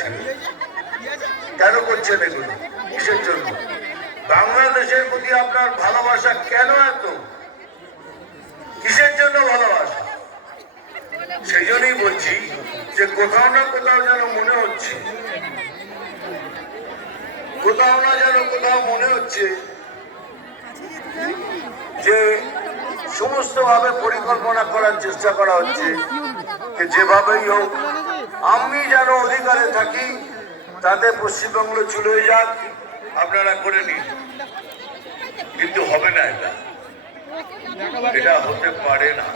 ছিল। কেন করছেন এগুলো? কিসের জন্য? বাংলাদেশের প্রতি আপনার ভালোবাসা কেন এত? কিসের জন্য ভালোবাসা? সেই জন্যই বলছি যে কোথাও না কোথাও যেন মনে হচ্ছে, কোথাও না যেন কোথাও মনে হচ্ছে যে সমস্ত ভাবে পরিকল্পনা করার চেষ্টা করা হচ্ছে যে যেভাবেই হোক আমি যেন অধিকারে থাকি, তাতে পশ্চিমবঙ্গ চলে যাক, আপনারা করে নিন। কিন্তু হবে না, এটা হতে পারে না।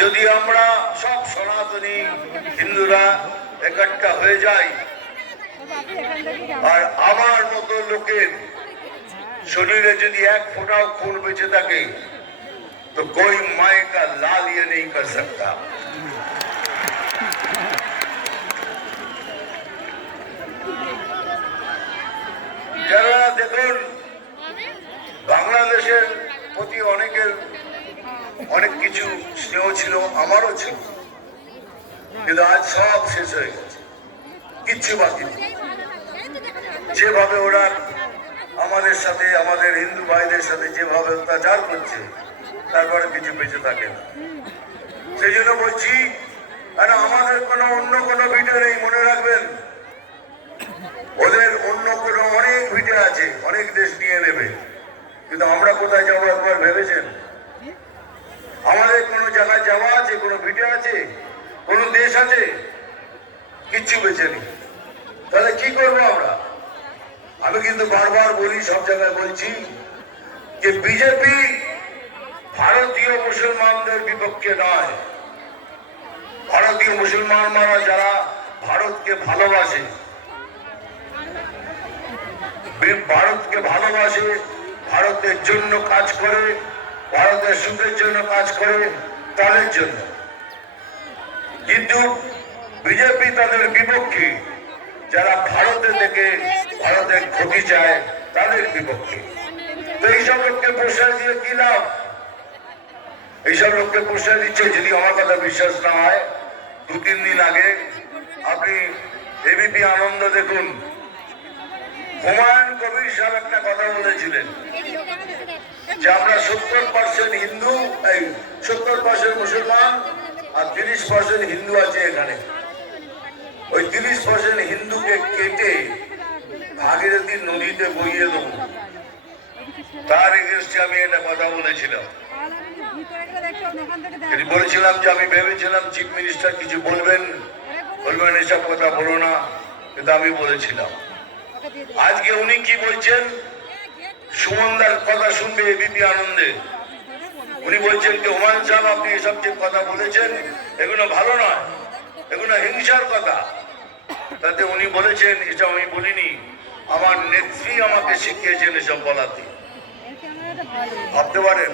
যদি আমরা সব সনাতনী হিন্দুরা একটা হয়ে যাই আর আমার মতো লোকের শরীরে যদি এক ফোঁটাও খুন বেঁচে থাকে तो कोई माए का लाल ये नहीं कर सकता। যারা দেখুন বাংলাদেশের প্রতি অনেকের অনেক কিছু স্নেহ ছিল, আমারও ছিল, কিন্তু আজ সব শেষ হয়ে গেছে, কিচ্ছু বাকি নেই। যেভাবে ওরা আমাদের সাথে, আমাদের হিন্দু ভাইদের সাথে যেভাবে অত্যাচার করছে, তারপরে কিছু বেঁচে থাকে না। সেই জন্য বলছি, আমাদের কোনো অন্য কোনো ভিটে নেই, মনে রাখবেন। ওদের অন্য কোনো অনেক ভিটে আছে, অনেক দেশ নিয়ে নেবে, কিন্তু আমরা কোথায় যাবো একবার ভেবেছেন? আমাদের কোনো জায়গায় যাওয়া আছে, কোনো ভিটে আছে, কোনো দেশ আছে? কিচ্ছু বেঁচে নেই। তাহলে কি করবো আমরা? আমি কিন্তু বারবার বলি, সব জায়গায় বলছি যে বিজেপি ভারতীয় মুসলমানদের বিপক্ষে নয়। ভারতীয় মুসলমানরা যারা ভারতকে ভালোবাসে, ভারতকে ভালোবাসে, ভারতের জন্য কাজ করে, ভারতের সুখের জন্য কাজ করে, তাদের জন্য। কিন্তু বিজেপি তাদের বিপক্ষে, যারা ভারতে থেকে ভারতের ক্ষতি চায়, তাদের বিপক্ষে। তো এইসব লোককে প্রশ্রয় দিয়ে কি লাভ? এইসব লোককে প্রশ্রয় দিচ্ছে। যদি আমার কথা বিশ্বাস না হয়, 2-3 দিন আগে আপনি এবিপি আনন্দ দেখুন, হুমায়ুন কবির সাহেব একটা কথা বলেছিলেন যে আমরা 70% হিন্দু, 70% মুসলমান আর 30% হিন্দু আছে এখানে। ওই 30% হিন্দুকে কেটে ভাগীরথী নদীতে বইয়ে দেবো, তার এগেন্স্টে আমি একটা কথা বলেছিলাম। বলেছিলাম যে আমি ভেবেছিলাম চিফ মিনিস্টার কিছু বলবেন, এসব কথা বলো না, কিন্তু আমি বলেছিলাম। আজকে উনি কি বলছেন? সুমনদার কথা শুনবে এবিপি আনন্দে। উনি বলছেন যে হুমায়ুন সাহেব, আপনি এসব যে কথা বলেছেন এগুলো ভালো নয়, এগুলো হিংসার কথা। তাতে উনি বলেছেন, এটা আমি বলিনি, আমার নেত্রী আমাকে শিখিয়েছেন এসব বলাতে। ভাবতে পারেন,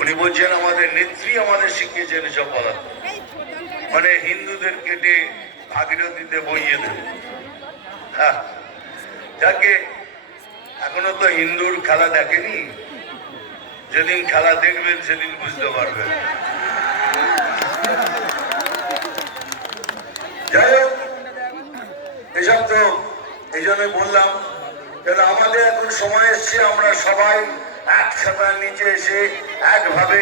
উনি বলছেন আমাদের নেত্রী আমাদের শিখিয়েছেন এসব বলাতে, মানে হিন্দুদের কেটে ভাগীরথীতে বইয়ে দেবে। হ্যাঁ, যাকে এখনো তো হিন্দুর খেলা দেখেনি, যেদিন খেলা দেখবেন সেদিন বুঝতে পারবেন। যাই হোক, এসব তো এই জন্য বললাম, কেন আমাদের এখন সময় এসছে, আমরা সবাই এক ছাতার নিচে এসে একভাবে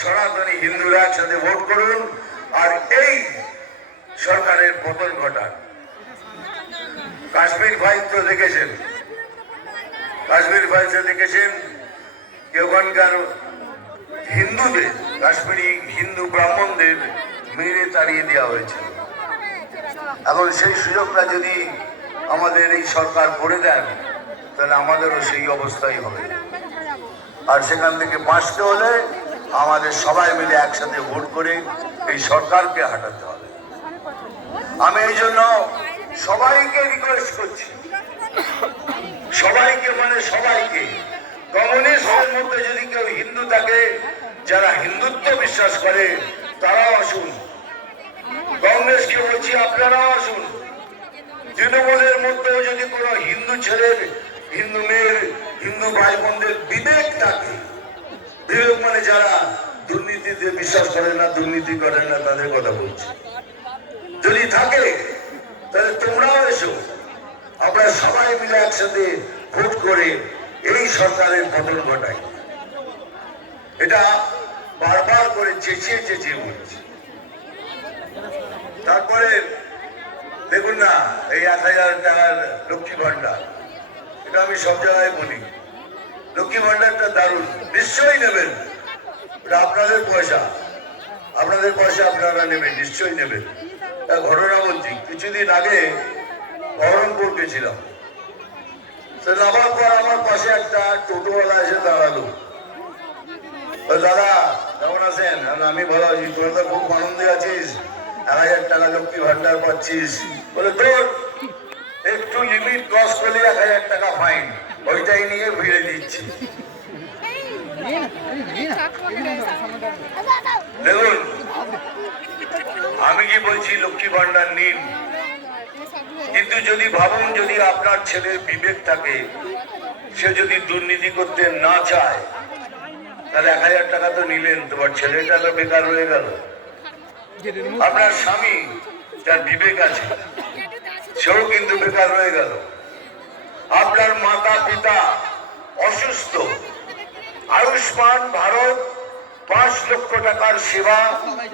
সনাতনী হিন্দুরা একসাথে ভোট করুন আর এই সরকারের পতন ঘটান। কাশ্মীর ফাইল তো দেখেছেন, কাশ্মীর ফাইলসে দেখেছেন যে ওখানকার হিন্দুদের, কাশ্মীরি হিন্দু ব্রাহ্মণদের মেরে তাড়িয়ে দেওয়া হয়েছে। এখন সেই সুযোগটা যদি আমাদের এই সরকার করে দেন, তাহলে আমাদেরও সেই অবস্থাই হবে। আর সেখান থেকে বাঁচতে হলে আমাদের সবাই মিলে একসাথে ভোট করে এই সরকারকে হাঁটাতে হবে। আমি এই জন্য সবাইকে রিকোয়েস্ট করছি, সবাইকে, মানে সবাইকে, কমিউনিস্টের মধ্যে যদি কেউ হিন্দু থাকে, যারা হিন্দুত্ব বিশ্বাস করে, তারাও আসুন। কংগ্রেসকে বলছি আপনারাও আসুন। তৃণমূলের মধ্যেও যদি কোনো হিন্দু ছেলের, হিন্দু মেয়ের, হিন্দু ভাই বোনদের বিবেক থাকে, বিবেক মানে যারা দুর্নীতিতে বিশ্বাস করে না, দুর্নীতি করে না, তাদের কথা বলছি, যদি থাকে তাহলে তোমরাও এসো, আমরা সবাই মিলে একসাথে ভোট করে এই সরকারের পতন ঘটাই। এটা বারবার করে চেঁচিয়ে চেঁচিয়ে বলছি। তারপরে দেখুন না, এই 1000 টাকার লক্ষ্মী ভান্ডার, এটা আমি সব জায়গায় বলি, লক্ষ্মী ভান্ডারটা দারুণ, নিশ্চয়ই নেবেন। এটা আপনাদের পয়সা, আপনাদের পয়সা আপনারা নেবেন, নিশ্চয়ই নেবেন। ঘটনা বলছি, কিছুদিন আগে বহরমপুর গেছিলাম, সে নামার পর আমার পাশে একটা টোটোওয়ালা এসে দাঁড়ালো। দাদা কেমন আছেন? আমি ভালো আছি। তোরা তো খুব আনন্দে আছিস, 1000 টাকা লক্ষ্মী ভান্ডার পাচ্ছিস। বলে তোর একটু লিমিট ক্রস করলে 1000 টাকা ফাইন, ওইটাই নিয়ে ভিড়ে দিচ্ছি। দেখুন, আমি কি বলছি, লক্ষ্মী ভান্ডার নিন, কিন্তু যদি ভাবুন, যদি আপনার ছেলের বিবেক থাকে, সে যদি দুর্নীতি করতে না চায়, তাহলে 1000 টাকা তো নিলেন, তোমার ছেলেটা তো বেকার হয়ে গেল। আপনার স্বামী, যার বিবেক আছে, সেও কিন্তু বেকার হয়ে গেল। আপনার মাতা পিতা অসুস্থ, আয়ুষ্মান ভারত 5 লক্ষ টাকার সেবা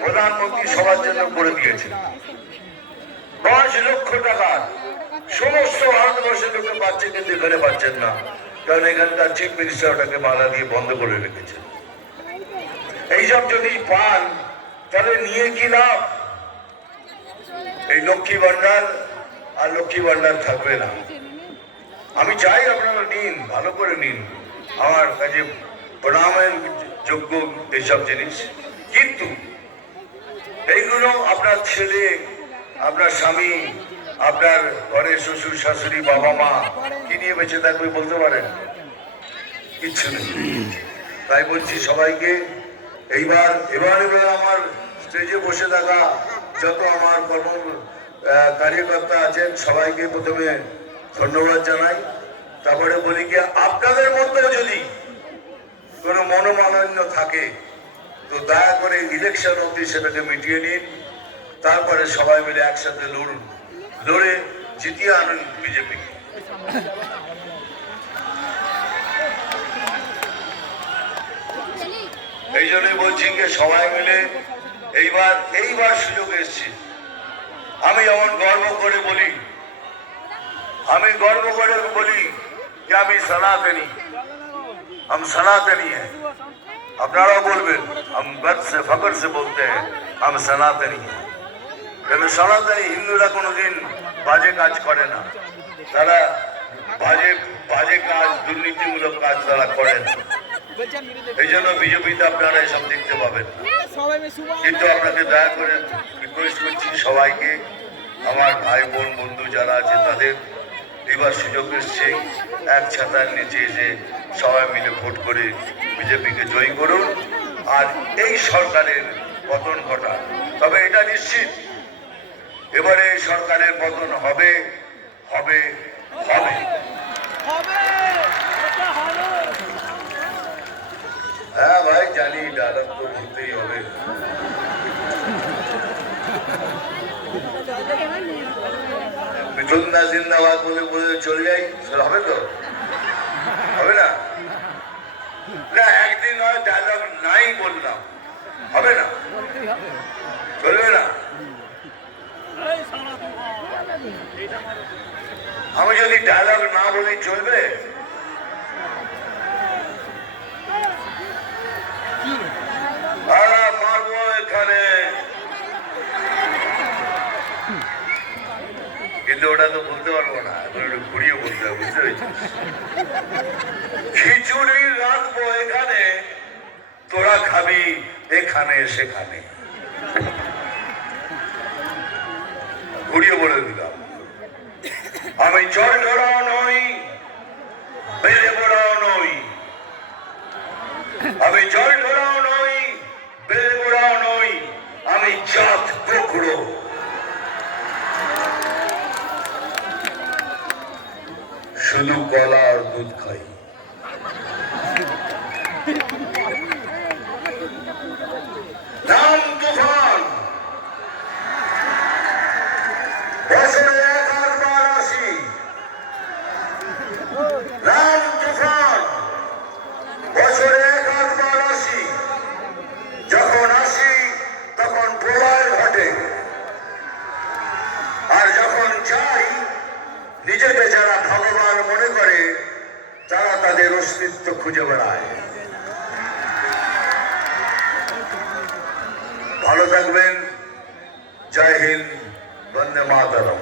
প্রধানমন্ত্রী সবার জন্য করে দিয়েছে। 5 লক্ষ টাকার সমস্ত ভারতবর্ষের লোকে পাচ্ছে, কিন্তু এখানে পাচ্ছেন না, কারণ এখানকার চিফ মিনিস্টার ওটাকে বাধা দিয়ে বন্ধ করে রেখেছে। এইসব যদি পান তাহলে নিয়ে কি লাভ? এই লক্ষ্মী ভান্ডার আর লক্ষ্মী ভান্ডার থাকবে না। আমি চাই আপনারা নিন, ভালো করে নিন, আমার কাছে প্রণামের যোগ্য এইসব জিনিস। কিন্তু এইগুলো আপনার ছেলে, আপনার স্বামী, আপনার ঘরের শ্বশুর শাশুড়ি, বাবা মা কি নিয়ে বেঁচে থাকবে বলতে পারেন? কিচ্ছু নেই। তাই বলছি সবাইকে, এবার আমার স্টেজে বসে থাকা যত আমার কার্যকর্তা আছেন, সবাইকে প্রথমে ধন্যবাদ জানাই। তারপরে বলি কি, আপনাদের মধ্যেও যদি কোনো মনোমালিন্য থাকে তো দয়া করে ইলেকশন অবধি সেটাকে মিটিয়ে নিন, তারপরে সবাই মিলে একসাথে লড়ুন, লড়ে জিতিয়ে আনুন বিজেপি। এই জন্যই বলছি যে সবাই মিলে এইবার সুযোগ এসছে। আমি যেমন গর্ব করে বলি যে আমি সনাতনী, हम सनातनी हैं। আপনারাও বলবেন, हम गर्व से फख्र से बोलते हैं हम सनातनी हैं। কিন্তু সনাতনী হিন্দুরা কোনোদিন বাজে কাজ করে না, তারা বাজে কাজ, দুর্নীতিমূলক কাজ তারা করেন। এই জন্য বিজেপিতে আপনারা এসব দেখতে পাবেন। কিন্তু আপনাকে দয়া করে রিকোয়েস্ট করছি সবাইকে, আমার ভাই বোন বন্ধু যারা আছে তাদের এবার সুযোগ এসছে, এক ছাতার নিচে এসে সবাই মিলে ভোট করে বিজেপিকে জয়ী করুন আর এই সরকারের পতন ঘটান। তবে এটা নিশ্চিত, এবারে সরকারের পতন হবে হবে হবে। হ্যাঁ ভাই জানি, ডায়লগ তো বলতেই হবে। মিথুন দাস জিন্দাবাদ বলে বলে চলে যাই, হবে তো? হবে না? না, একদিন হয় ডায়লগ নাই বললাম, হবে না? চলবে না? আমি যদি ডায়লগ না বলি চলবে? মারবো এখানে, কিন্তু ওটা তো বলতে পারবো না, একটু ঘুরিয়ে বলতে হবে, বুঝতে পেরেছিস? খিচুড়ি রাখবো এখানে, তোরা খাবি এখানে সেখানে, ঘুরিয়ে বলে দিলাম। আমি জল ধরাও নই, বেড়ে পড়াও নই, আমি জল ধরাও নই, বেড়ে পড়াও নই, আমি জাত কুকুরো। শুধু কলা আর দুধ খাই। নাম তুফান, অস্তিত্ব খুঁজে বেড়ায়। ভালো থাকবেন। জয় হিন্দ, বন্দে মাতরম।